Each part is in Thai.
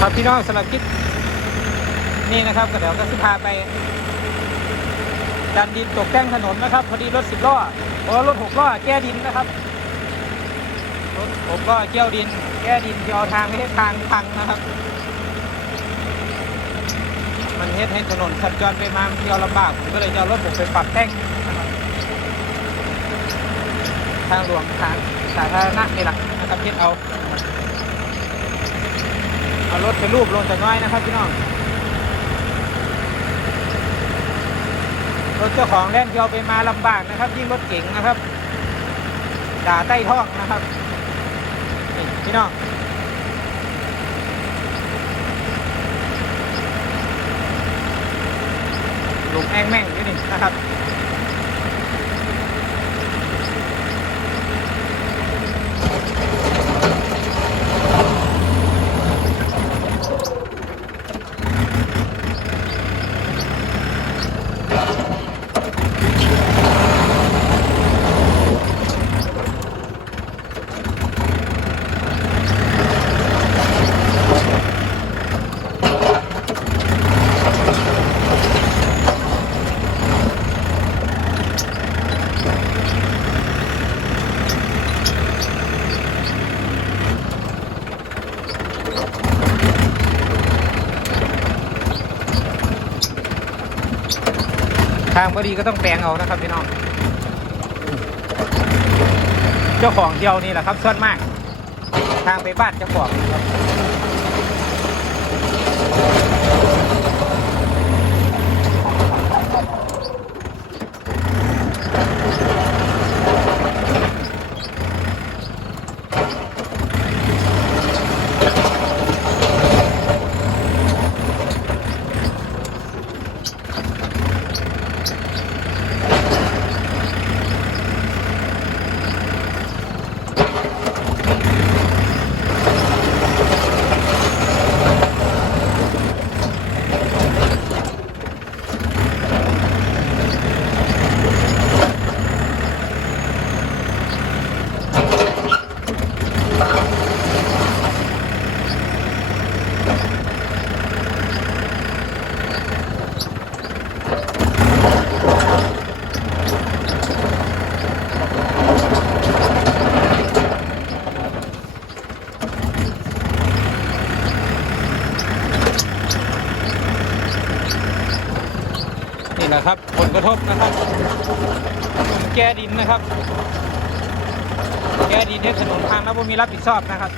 ครับพี่น้องสำหรับคลิปนี่นะครับก็เดี๋ยวก็จะพาไปดันดินตกแต่งถนนนะครับ พอดีรถสิบล้อเพราะว่ารถหกล้อแก้ดินนะครับรถหกล้อเกี่ยวดิน แก้ดินเที่เอาทางไม่ให้ทางพังนะครับ มันเฮ็ดให้ถนนสัญจรไปมาเที่ยวลำบากผมก็เลยจะเอารถผมไปปรับแต่งทางหลวงทางสาธารณะนี่แหละนะครับเฮ็ดเอา เอารถไปรูปลงจากน้อยนะครับพี่น้องรถเจ้าของแล่นเที่ยวไปมาลำบากนะครับ ยิ่งรถเก๋งนะครับ ด่าใต้ท้องนะครับนี่พี่น้องหลุมแองแม่งนี่นะครับางพอดีก็ต้องแปลงเอานะครับพี่น้อง เจ้าของเที่ยวนี่แหละครับส่วนมาก ทางไปบ้านเจ้าของครับ นี่แหละครับ ผลกระทบนะครับ แก้ดินนะครับ แก้ดินที่ถนนทางแล้วบ่มีรับผิดชอบนะครับ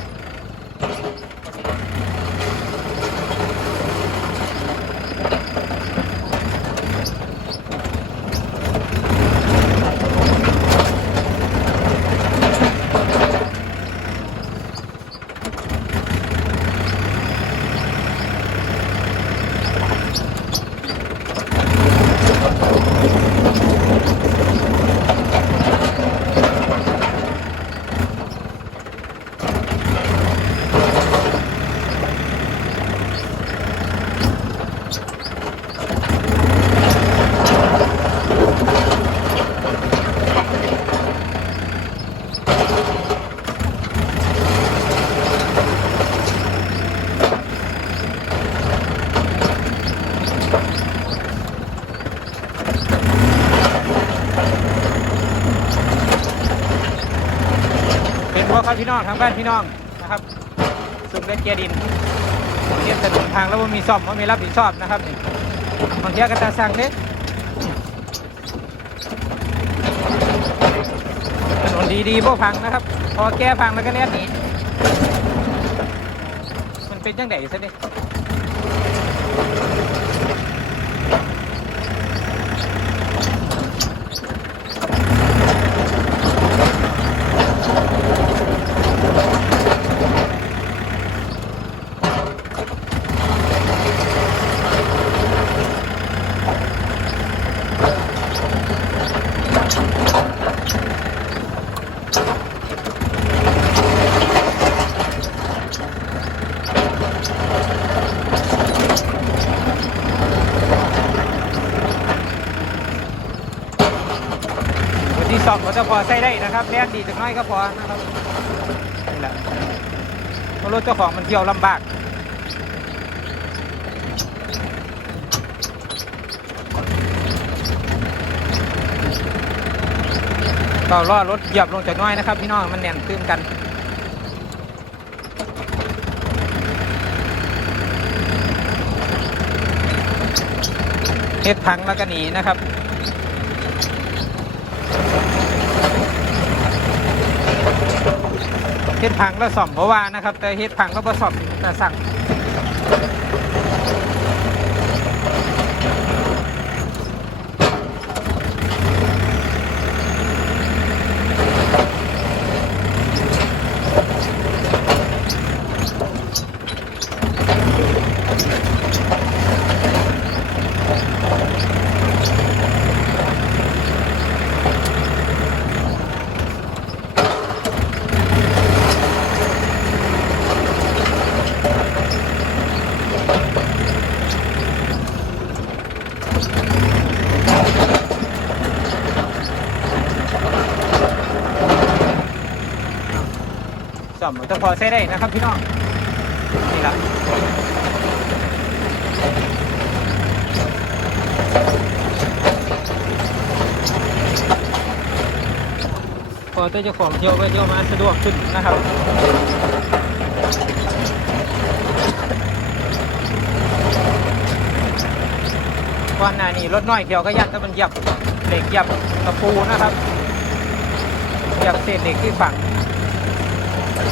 พี่น้องทางบ้านพี่น้องนะครับสุดเล็ดเกียร์ดินเทียถนนทางแล้วว่ามีซ่อมว่ามีรับผิดชอบนะครับนี่บางทีก็จะสั่งเล็ดถนนดีๆพวกพังนะครับ พอแก้พังแล้วก็เลียนหนีมันเป็นจังไดซะดิ องก็จะพอใส่ได้นะครับแรงดีจักน้อยก็พอนะครับนี่แหละรถเจ้าของมันเที่ยวลำบากต่อล้อรถเหยียบลงจากน้อยนะครับพี่น้องมันแน่นตื้มกันเฮ็ดพังแล้วก็หนีนะครับ เฮ็ดพังแล้วซ่อมเพราะว่านะครับ แต่เฮ็ดพังแล้วบ่ซ่อมแต่สั่ง ซ่อมจะพอใช้ได้นะครับพี่น้องนี่ละพอจะเจ้าของเที่ยวไปเที่ยวมาสะดวกขึ้นนะครับก่อนหน้านี้รถน้อยเดียวก็ยัดแต่มันหยับเหล็กหยับตะปูนะครับหยับเศษเหล็กที่ฝัง ป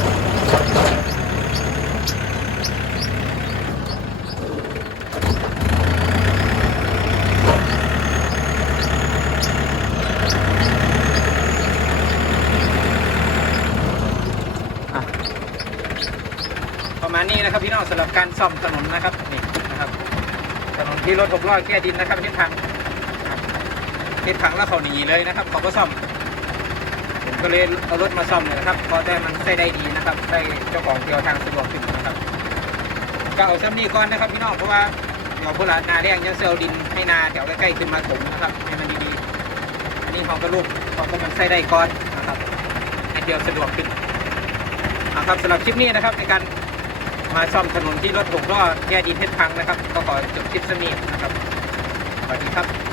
ระมาณนี้นะครับพี่น้องสำหรับการซ่อมถนนนะครับนี่นะครับถนนที่รถหกล้อแก้ดินนะครับทิศทางทิศทางแล้วเขาหนีเลยนะครับเขาก็ซ่อม ก็เลยเอารถมาซ่อมเลยนะครับเพราะแต่มันใช้ได้ดีนะครับได้เจ้าของเที่ยวทางสะดวกขึ้นนะครับก็เอาซ้ำนี่ก่อนนะครับพี่น้องเพราะว่าเราโบราณนาแรงยังเซลดินให้นาแถวใกล้ๆขึ้นมาถมนะครับให้มันดีๆอันนี้ของกระลูกของก็มันใช้ได้ก่อนนะครับให้เที่ยวสะดวกขึ้นอะครับสำหรับคลิปนี้นะครับในการมาซ่อมถนนที่รถหกล้อแก้ดินเพชรพังนะครับ ก็ขอจบคลิปสนี้นะครับสวัสดีครับ